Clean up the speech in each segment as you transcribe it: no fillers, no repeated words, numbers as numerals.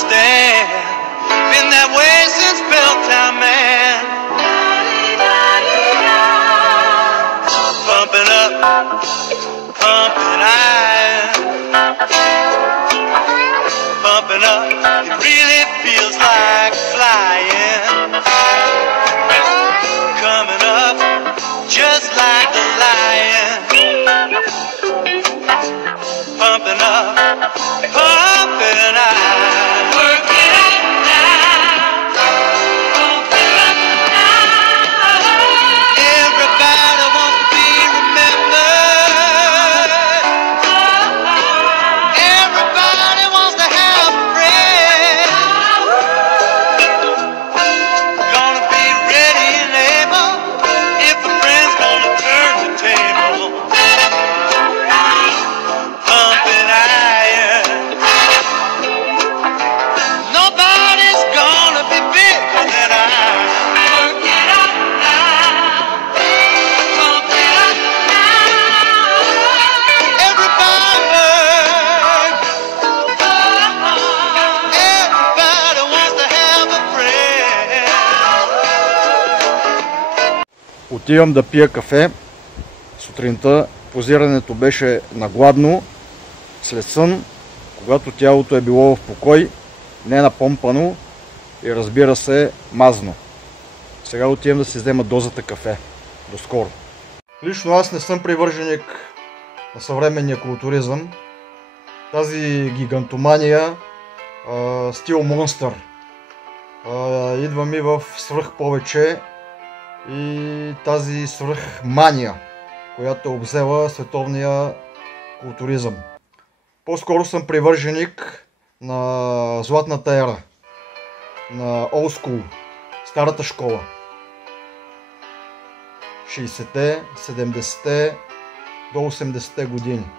understand. Been that way since Belltown, man. Pumping up, pumping iron. Pumping up, it really feels like flying. Coming up, just like the lion. Pumping up, pumping iron. Work it up now. Pump it up now. Everybody wants to be remembered. Everybody wants to have a friend. Gonna be ready and able if a friend's gonna turn the table. Pumping iron. Nobody's gonna be bigger than I. Work it up now. Pump it up now. Everybody work. Everybody wants to have a friend. Отивам да пия кафе. Сутринта позирането беше нагладно, след сън, когато тялото е било в покой, не напомпано и разбира се мазно. Сега отивам да си взема дозата кафе. До скоро. Лично аз не съм привърженик на съвременния културизъм. Тази гигантомания, стил монстър, идва ми в свръх повече и тази свръхмания, която е обзела световния културизъм. По-скоро съм привърженик на златната ера, на old school, старата школа. 60-те, 70-те до 80-те години.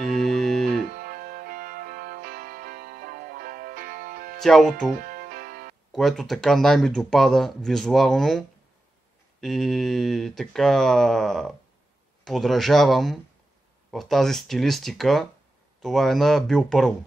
И тялото, което така най-ми допада визуално и така подражавам в тази стилистика, това е на Бил Пърл.